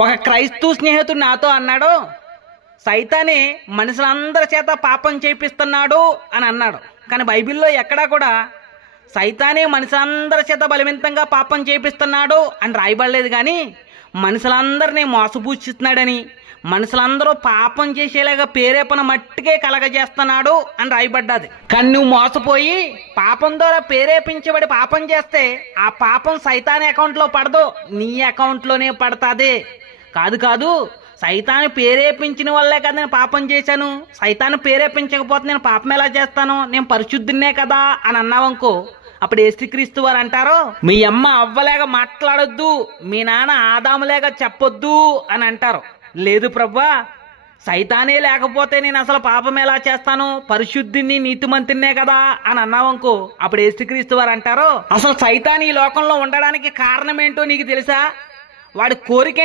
ఒక క్రైస్తవ స్నేహితుడు నాతో అన్నాడు సైతానే మనుషులందరి చేత పాపం చేపిస్తున్నాడు అని అన్నాడు. కానీ బైబిల్లో ఎక్కడా కూడా సైతానే మనుషులందరి చేత బలవంతంగా పాపం చేపిస్తున్నాడు అని రాయబడలేదు కానీ మనుషులందరినీ మోసపూచిస్తున్నాడని మనుషులందరూ పాపం చేసేలాగా పేరేపన మట్టికే కలగజేస్తున్నాడు అని రాయబడ్డది. కానీ నువ్వు మోసపోయి పాపం ద్వారా ప్రేరేపించబడి పాపం చేస్తే ఆ పాపం సైతాన్ అకౌంట్లో పడదు నీ అకౌంట్లోనే పడుతుంది. కాదు కాదు సైతాన్ని ప్రేరేపించిన వల్లే కదా నేను పాపం చేశాను. సైతాన్ని ప్రేరేపించకపోతే నేను పాపం ఎలా చేస్తాను? నేను పరిశుద్ధినే కదా అని అన్నావనుకో అప్పుడు ఏసుక్రీస్తు వారు అంటారు మీ అమ్మ అవ్వలేక మాట్లాడొద్దు మీ నాన్న ఆదాములేక చెప్పొద్దు అని అంటారు. లేదు ప్రభా సైతానే లేకపోతే నేను అసలు పాపం ఎలా చేస్తాను? పరిశుద్ధిని నీతిమంతున్నే కదా అని అన్నావనుకో అప్పుడు ఏసుక్రీస్తు వారు అంటారు అసలు సైతాన్ ఈ లోకంలో ఉండడానికి కారణం ఏంటో నీకు తెలుసా? వాడి కోరిక